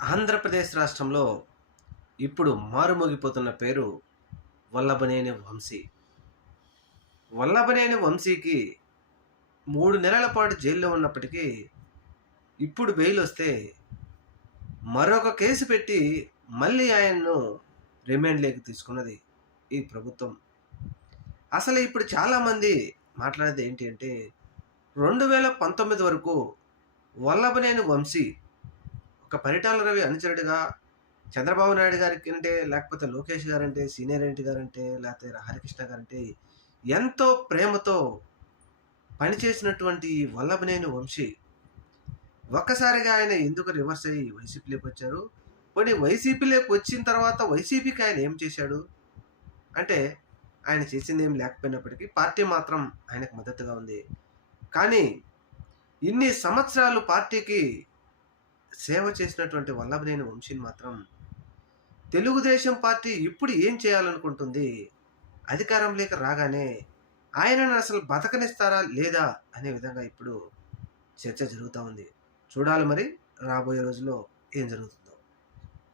ఆంధ్రప్రదేశ్ రాష్ట్రంలో ఇప్పుడు మారుమోగిపోతున్న పేరు వల్లభనేని వంశీ. వల్లభనేని వంశీకి 3 నెలల పాటు జైల్లో ఉన్నప్పటికీ ఇప్పుడు బెయిలొస్తే మరొక కేసు పెట్టి మళ్ళీ ఆయన్ను రిమాండ్‌లోకి తీసుకున్నది ఈ ప్రభుత్వం. అసలు ఇప్పుడు చాలామంది మాట్లాడేది ఏంటి అంటే 2019 వరకు వల్లభనేని వంశీ ఒక పరిటాల రవి అనుచరుడిగా చంద్రబాబు నాయుడు గారి కంటే, లేకపోతే Lokesh guarantee, senior NT guarantee, లేకపోతే హరికృష్ణ గారంటే ఎంతో ప్రేమతో పనిచేసినటువంటి ఈ వల్లభనేని వంశీ ఒక్కసారిగా ఆయన ఎందుకు రివర్స్ అయ్యి వైసీపీలోకి వచ్చారు? పోనీ వైసీపీలోకి వచ్చిన తర్వాత వైసీపీకి ఆయన ఏం చేశాడు? అంటే ఆయన చేసిందేం లేకపోయినప్పటికీ పార్టీ మాత్రం ఆయనకు మద్దతుగా ఉంది. కానీ ఇన్ని సంవత్సరాలు పార్టీకి సేవ చేసినటువంటి వల్లభనేని వంశీని మాత్రం తెలుగుదేశం పార్టీ ఇప్పుడు ఏం చేయాలనుకుంటుంది? అధికారంలోకి రాగానే ఆయనను అసలు బతకనిస్తారా? లేదా? అనే విధంగా ఇప్పుడు చర్చ జరుగుతా ఉంది. చూడాలి మరి రాబోయే రోజుల్లో ఏం జరుగుతుందో.